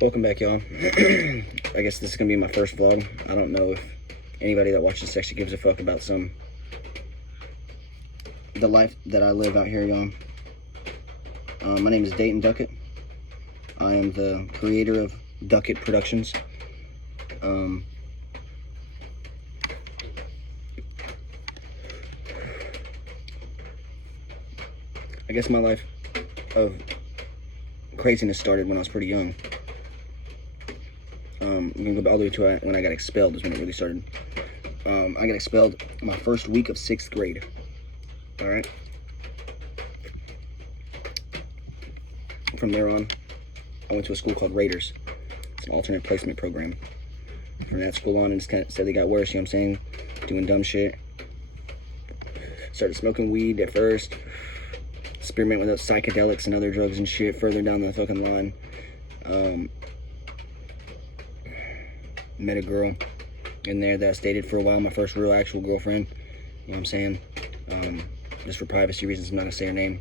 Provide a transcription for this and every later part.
Welcome back, y'all. I guess this is gonna be my first vlog. I don't know if anybody that watches this actually gives a fuck about the life that I live out here, y'all. My name is Duckett. I am the creator of Duckett Productions. I guess my life of craziness started when I was pretty young. I'm gonna go all the way to when I got expelled is when it really started. I got expelled my first week of 6th grade. All right. From there on, I went to a school called Raiders. It's an alternate placement program. From that school on, it just kind of steadily got worse. You know what I'm saying? Doing dumb shit. Started smoking weed at first. Experimenting with those psychedelics and other drugs and shit further down the fucking line. Met a girl in there that I dated for a while, my first real actual girlfriend. You know what I'm saying? Just for privacy reasons, I'm not gonna say her name.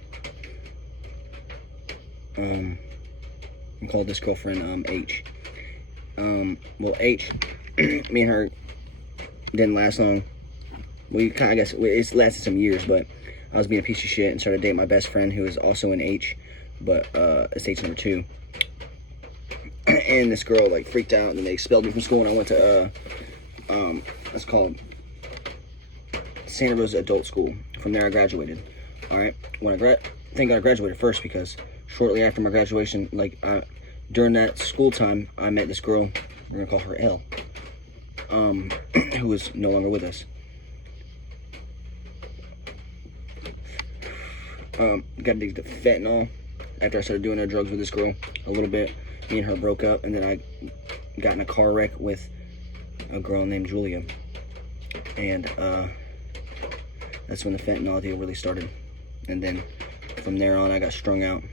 I called this girlfriend H. Well, H, me and her didn't last long. We kind of, I guess, it's lasted some years, but I was being a piece of shit and started dating my best friend who is also in H, but it's H number 2. And this girl like freaked out, and then they expelled me from school, and I went to it's called Santa Rosa Adult School. From there I graduated. All right, when I graduated first because shortly after my graduation, like during that school time, I met this girl. We're gonna call her L, who is no longer with us. Got addicted to fentanyl after I started doing her drugs with this girl a little bit. Me and her broke up, and then I got in a car wreck with a girl named Julia, and that's when the fentanyl deal really started. And then from there on, I got strung out.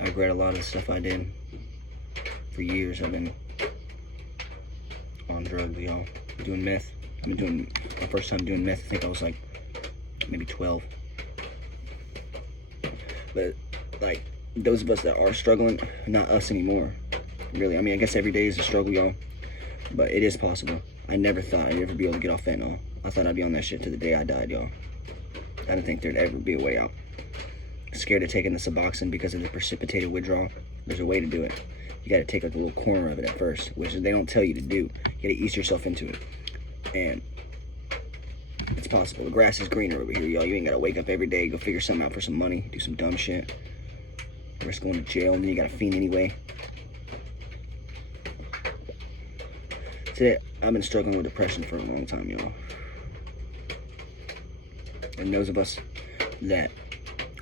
I regret a lot of the stuff I did. For years, I've been on drugs, y'all. Doing meth. I've been doing my first time doing meth. I think I was like maybe 12. But like, those of us that are struggling, not us anymore, really. I mean, I guess every day is a struggle, y'all, but it is possible. I never thought I'd ever be able to get off fentanyl. I thought I'd be on that shit to the day I died, y'all. I didn't think there'd ever be a way out. Scared of taking the Suboxone because of the precipitated withdrawal. There's a way to do it. You gotta take like a little corner of it at first, which they don't tell you to do. You gotta ease yourself into it, and it's possible. The grass is greener over here, y'all. You ain't gotta wake up every day, go figure something out for some money, do some dumb shit, risk going to jail, and then you got a fiend anyway. Today, I've been struggling with depression for a long time, y'all. And those of us that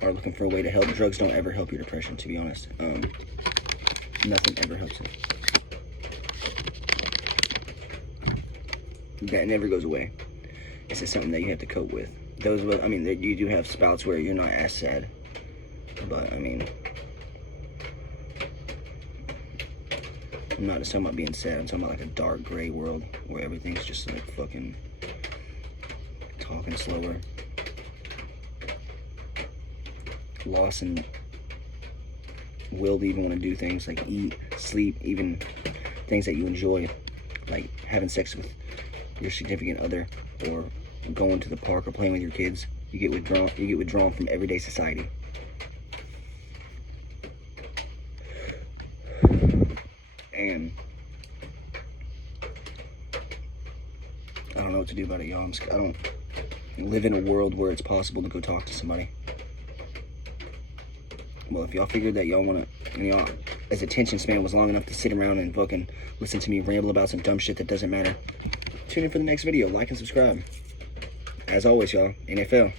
are looking for a way to help, drugs don't ever help your depression, to be honest. Nothing ever helps it. That never goes away. It's just something that you have to cope with. Those of us, I mean, you do have spouts where you're not as sad, but I mean, I'm not just talking about being sad. I'm talking about like a dark gray world where everything's just like fucking talking slower, loss in will to even want to do things like eat, sleep, even things that you enjoy, like having sex with your significant other or going to the park or playing with your kids. You get withdrawn from everyday society. And I don't know what to do about it, y'all. I don't live in a world where it's possible to go talk to somebody. Well, if y'all figured that y'all want to, and y'all, as attention span was long enough to sit around and fucking listen to me ramble about some dumb shit that doesn't matter, tune in for the next video. Like and subscribe. As always, y'all, NFL.